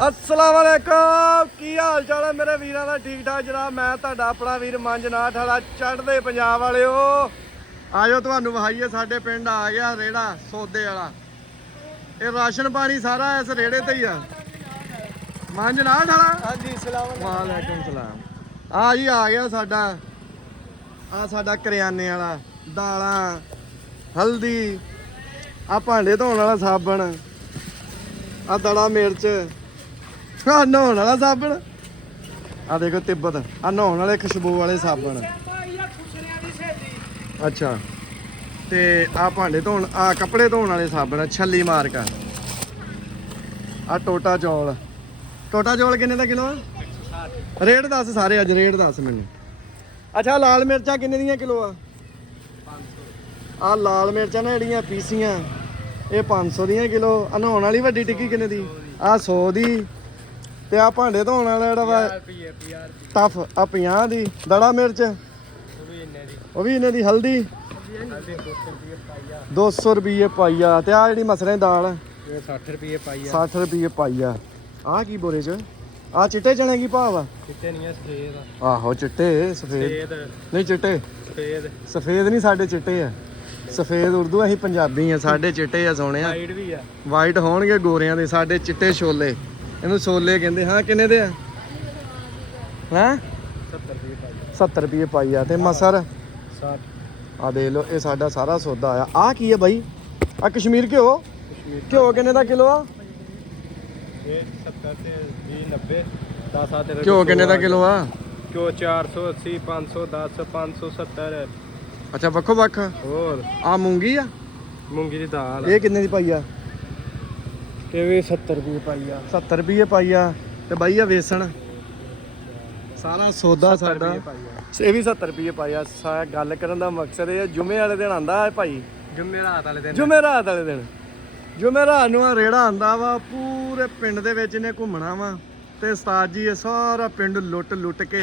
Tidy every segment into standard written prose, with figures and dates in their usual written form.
अस्सलाम वालेकुम की हाल चाल है मेरे वीरां दा ठीक ठाक जनाब। मैं तुहाडा अपना वीर मंजनाथ वाला चढ़दे पंजाब वालिओ। आजो तुहानू वहाईए साडे पिंड आ गया रेड़ा सौदे वाला। ये राशन पानी सारा इस रेड़े ते ही आ। मंजनाथ वाला हाँ जी सलाम वालेकुम सलाम। आ जी आ गया साडा आ साडा करियाने वाला दालां हल्दी आ भांडे धोने वाला साबण आ दड़ा मिर्च आ नहाने वाला साबण आ देखो तिब्बत आ नहाने वाले खुशबू वाले साबण। अच्छा ते आ भांडे धोन आ कपड़े धोने वाले साबण छल्ली मार्का। आ टोटा चौल किन्ने दा किलो आ? रेट दस सारे अज रेट दस मैनू। अच्छा लाल मिर्चा किन्ने दियां किलो आ लाल मिर्चा ना जड़ियां पीसियां ये 500 दियां किलो। आ नहाने वाली वड्डी टिक्की किन्ने दी आ 100 दी। ते आ भांडे धोने वाला जेह्ड़ा वा टफ आ 50 दी। दड़ा मिर्च वो भी इन्ने दी। हल्दी 200 रुपये पाइया। ते आ जेह्ड़ी मसरें दी दाल 60 रुपये पाइया। 60 रुपये पाइया। आ की बोरे च आ चिट्टे चने की भाव आ? चिट्टे नहीं है सफेद आहो चिट्टे सफेद नहीं चिट्टे सफेद नहीं साडे चिट्टे आ। सफेद उर्दू असीं पंजाबी आ साडे चिट्टे आ सोने वाइट भी है वाइट होणगे गोरियां दे साडे चिट्टे छोले इहनूं छोले कहंदे। हाँ किन्ने दे आ? हैं 70 रुपये पाइया। ते मसर 60 आ देख लो ये साडा सारा सौदा आया। आ की है भाई आ कश्मीर घ्यो किन्ने दा किलो आ? 70 से 20 90 10 आते घ्यो किन्ने दा किलो आ? क्यों 480 510 570। अच्छा वक्खो वक्ख। और आ मूंगी आ मूंगी की दाल ये किन्ने दी पाइया? ये भी 70 रुपये पाइया। 70 रुपये पाइया। ते भाई आ बेसन सारा सौदा साडा ਇਹ ਵੀ 70 रुपये पाइया। गल करन दा मकसद है जुमे वाले दिन आंदा है भाई जुमेरात वाले दिन जुमेरात वाले दिन जुमेरात नूं रेड़ा आंदा वा। पूरे पिंड दे विच इहने घुम्मना वा ते उस्ताद जी सारा पिंड लुट के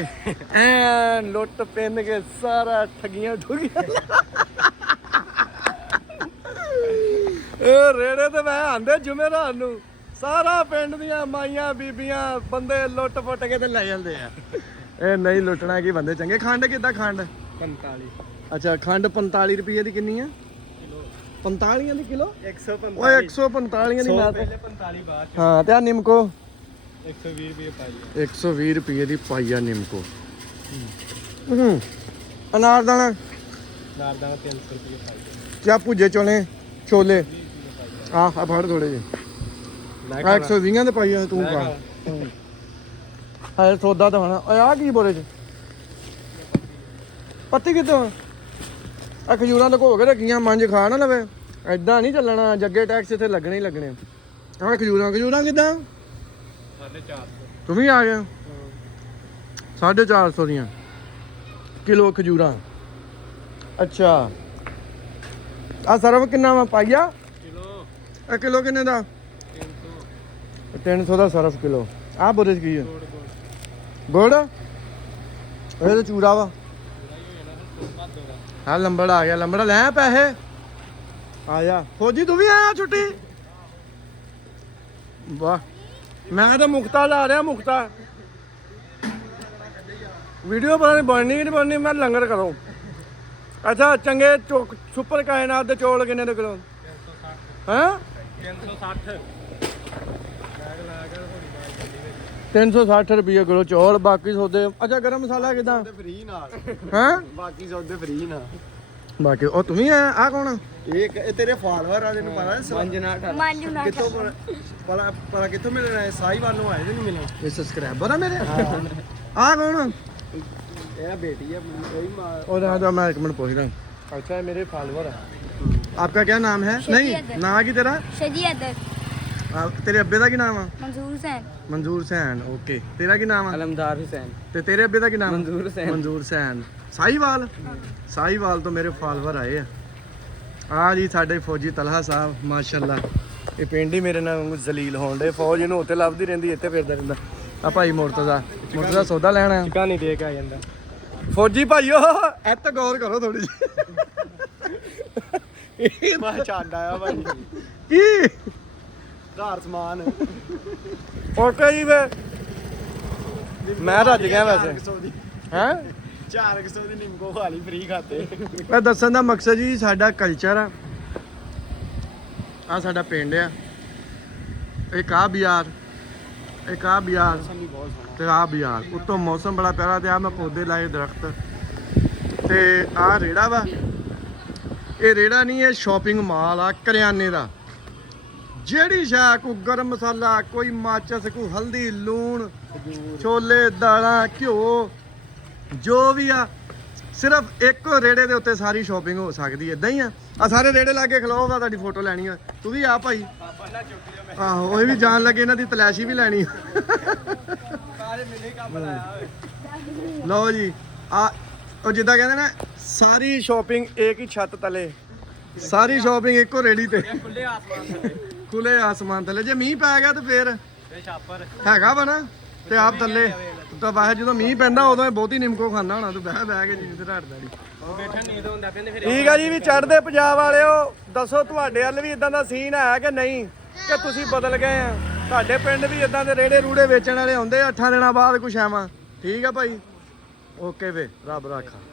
ऐन लुट पिन के सारा ठगियां ठुगियां रेड़े ते मैं आंदे जुमेरात नूं सारा पिंड दियां माइयां बीबियां बंदे लुट पुट के ते ले जांदे आ। ਇਹ ਨਹੀਂ ਲੁੱਟਣਾ ਕੀ ਬੰਦੇ ਚੰਗੇ। ਖੰਡ ਕਿੱਦਾਂ ਖੰਡ 45 ਅੱਛਾ ਖੰਡ 45 ਰੁਪਏ ਦੀ ਕਿੰਨੀ ਆ? 45 ਦੀ ਕਿਲੋ 145 ਓਏ 145 ਦੀ ਮੈਂ पहले 45 बाद ਹਾਂ ਤੇ ਆ ਨਿੰਮਕੋ 120 रुपये पाइया। 120 ਰੁਪਏ ਦੀ ਪਾਈਆ ਨਿੰਮਕੋ। ਅਨਾਰਦਾਨਾ नारदाना 300 रुपये पाइया। ਕਿਆ ਭੁੱਜੇ ਛੋਲੇ ਆ ਫੜ ਥੋੜੇ ਜਿਹੇ ਆ 120 ਦੇ ਪਾਈਆ ਤੂੰ ਪਾ। ਹਾਏ ਸੌਦਾ ਤਾਂ ਹੋਣਾ। ਓਏ ਆ ਕੀ ਬੋਰੇ ਚ ਪੱਤੀ ਕਿੱਥੋਂ ਆ? ਖਜੂਰਾਂ ਲੁਕੋ ਕੇ ਰੱਖੀਆਂ ਮੰਜ ਖਾ ਨਾ ਲਵੇ। ਐਦਾਂ ਨਹੀਂ ਚੱਲਣਾ ਜੱਗੇ ਟੈਕਸ ਇੱਥੇ ਲੱਗਣੇ ਹੀ ਲੱਗਣੇ। ਆ ਖਜੂਰਾਂ ਕਿੱਦਾਂ? 450 ਤੂੰ ਵੀ ਆ ਗਿਆ 450 ਦੀਆਂ ਕਿਲੋ ਖਜੂਰਾਂ। ਅੱਛਾ ਆ ਸਰਫ ਕਿੰਨਾ ਵਾ ਪਾਈਆ? किलो ਇਹ ਕਿਲੋ ਕਿੰਨੇ ਦਾ? 300 300 ਦਾ ਸਰਫ ਕਿਲੋ। ਆ ਬੋਰੇ ਚ ਕੀ ਹੈ? ਗੁੜ ਇਹ ਤਾਂ ਚੂਰਾ ਵਾ। ਹਾਂ ਲੰਬੜ ਆ ਗਿਆ ਲੰਬੜ ਲੈ ਪੈਸੇ ਆ ਜਾ। ਫੌਜੀ ਤੂੰ ਵੀ ਆਇਆ ਛੁੱਟੀ? ਵਾਹ ਮੈਂ ਤਾਂ ਮੁਕਤਾ ਲਾ ਰਿਹਾ ਮੁਕਤਾ। ਵੀਡੀਓ ਬਣਨੀ ਮੈਂ ਲੰਗਰ ਕਰੋ। ਅੱਛਾ ਚੰਗੇ ਸੁਪਰ ਕਾਇਨਾਤ ਦੇ ਚੌਲ ਕਿੰਨੇ ਦੇ ਕਿਲੋ? ਹੈਂ 360 360 ਰੁਪਏ ਕਿਲੋ ਚੌਲ। ਬਾਕੀ ਸੌਦੇ ਅੱਛਾ ਗਰਮ ਮਸਾਲਾ ਕਿਦਾਂ? फ्री ना ਹੈਂ बाकी सौदे फ्री ना। ਬਾਕੀ ਉਹ ਤੂੰ ਵੀ ਆ ਕੌਣ? ये तेरे फॉलोअर आ तेन पता मंजुनाथ कितों पता कितों मिल रहा है? साई वालों आए नहीं मिले। ਇਹ ਸਬਸਕ੍ਰਾਈਬਰ ਆ ਮੇਰੇ। ਆ ਕੌਣ? ये बेटी है कोई मां। और राजा मैं एक मिनट पूछ रहा हूँ। अच्छा मेरे फॉलोअर है। आपका क्या नाम है? नहीं ना की तेरा? तेरे अब्बे का की नाम है? मंजूर सैन। ओके तेरा की नाम है? अलमदार हुसैन। ते तेरे अब्बे का की नाम है? मंजूर सैन। साहीवाल साहीवाल तो मेरे फॉलोअर आए आ जी। साडे फौजी तलहा साहब माशाअल्लाह ये पिंड ही मेरे नाल जलील होण दे। फौज इहनूं उत्ते लभदी रहिंदी इत्थे फिरदा रहिंदा। आ भाई मुर्तजा सौदा लैना चिकानी दे के आ जांदा। फौजी भाईओ इत्त गौर करो थोड़ी जी। मैं छड्ड आया भाई की घर समान ਓਕੇ ਜੀ ਵੇ ਮੈਂ ਰੱਜ ਗਿਆ ਵੈਸੇ 400 ਦੀ ਹੈ 400 ਦੀ ਨਿੰਮਕੋ ਖਾ ਲਈ ਫ੍ਰੀ ਖਾਤੇ ਇਹ ਦੱਸਣ ਦਾ ਮਕਸਦ ਜੀ ਸਾਡਾ ਕਲਚਰ ਆ ਸਾਡਾ ਪਿੰਡ ਆ ਇੱਕ ਆ ਬਾਜ਼ਾਰ ਇੱਕ ਆ ਬਾਜ਼ਾਰ ਸੰਨੀ ਬਹੁਤ ਸੋਹਣਾ ਤੇ ਆ ਬਾਜ਼ਾਰ ਉੱਤੋਂ ਮੌਸਮ ਬੜਾ ਪਿਆਰਾ ਤੇ ਆ ਮੈਂ ਪੌਦੇ ਲਾਏ ਦਰਖਤ ਤੇ ਆ ਰੇੜਾ ਵਾ ਇਹ ਰੇੜਾ ਨਹੀਂ ਇਹ ਸ਼ਾਪਿੰਗ ਮਾਲ ਆ ਕਰਿਆਨੇ ਦਾ ਜਿਹੜੀ ਸ਼ਾ ਕੋ ਗਰਮ ਮਸਾਲਾ ਕੋਈ ਮਾਚਸ ਕੋਈ ਹਲਦੀ ਲੂਣ ਛੋਲੇ ਦਾਲਾਂ ਘਿਓ ਜੋ ਵੀ ਆ ਸਿਰਫ ਇੱਕ ਰੇੜੇ ਦੇ ਉੱਤੇ ਸਾਰੀ ਸ਼ਾਪਿੰਗ ਹੋ ਸਕਦੀ ਹੈ ਇਦਾਂ ਹੀ ਆ ਸਾਰੇ ਰੇੜੇ ਲਾ ਕੇ ਖਲਾਓ ਵਾ ਤੁਹਾਡੀ ਫੋਟੋ ਲੈਣੀ ਆ ਤੂੰ ਵੀ ਆ ਭਾਈ ਆਹੋ ਉਹ ਵੀ ਜਾਣ ਲੱਗੇ ਇਹਨਾਂ ਦੀ ਤਲਾਸ਼ੀ ਵੀ ਲੈਣੀ ਸਾਰੇ ਮਿਲੇ ਕੰਮ ਲਾਇਆ ਓਏ ਲਓ ਜੀ ਆ ਉਹ ਜਿੱਦਾਂ ਕਹਿੰਦੇ ਨਾ ਸਾਰੀ ਸ਼ਾਪਿੰਗ ਇੱਕ ਹੀ ਛੱਤ ਤਲੇ ਸਾਰੀ ਸ਼ਾਪਿੰਗ ਇੱਕੋ ਰੇੜੀ ਤੇ ਖੁੱਲੇ ਆਸਮਾਨ ਥੱਲੇ ਖੁੱਲੇ ਆਸਮਾਨ ਥੱਲੇ ਜੇ ਮੀਂਹ ਪੈ ਗਿਆ ਤੇ ਫੇਰ ਤੇ ਛਾਪਰ ਹੈਗਾ ਵਾ ਨਾ ਤੇ ਆਪ ਥੱਲੇ ਤਾਂ ਬਾਹਰ ਜਦੋਂ ਮੀਂਹ ਪੈਂਦਾ ਉਦੋਂ ਇਹ ਬਹੁਤੀ ਨਿੰਮਕੋ ਖਾਂਦਾ ਹੋਣਾ ਤੂੰ ਬਹਿ ਕੇ ਜੀ ਤੇ ਢੜਦਾ ਨਹੀਂ ਬੈਠਾ ਨੀਂਦ ਹੁੰਦਾ ਕਹਿੰਦੇ ਫਿਰ ਠੀਕ ਆ ਜੀ ਵੀ ਚੜ੍ਹਦੇ ਪੰਜਾਬ ਵਾਲਿਓ ਦੱਸੋ ਤੁਹਾਡੇ ਵੱਲ ਵੀ ਇਦਾਂ ਦਾ ਸੀਨ ਹੈ ਕਿ ਨਹੀਂ ਕਿ ਤੁਸੀਂ ਬਦਲ ਗਏ ਆ ਤੁਹਾਡੇ ਪਿੰਡ ਵੀ ਇਦਾਂ ਦੇ ਰੇੜੇ ਰੂੜੇ ਵੇਚਣ ਵਾਲੇ ਹੁੰਦੇ 8 ਦਿਨਾਂ ਬਾਅਦ ਕੁਛ ਆਵਾਂ ਠੀਕ ਆ ਭਾਈ ਓਕੇ ਵੇ ਰੱਬ ਰਾਖਾ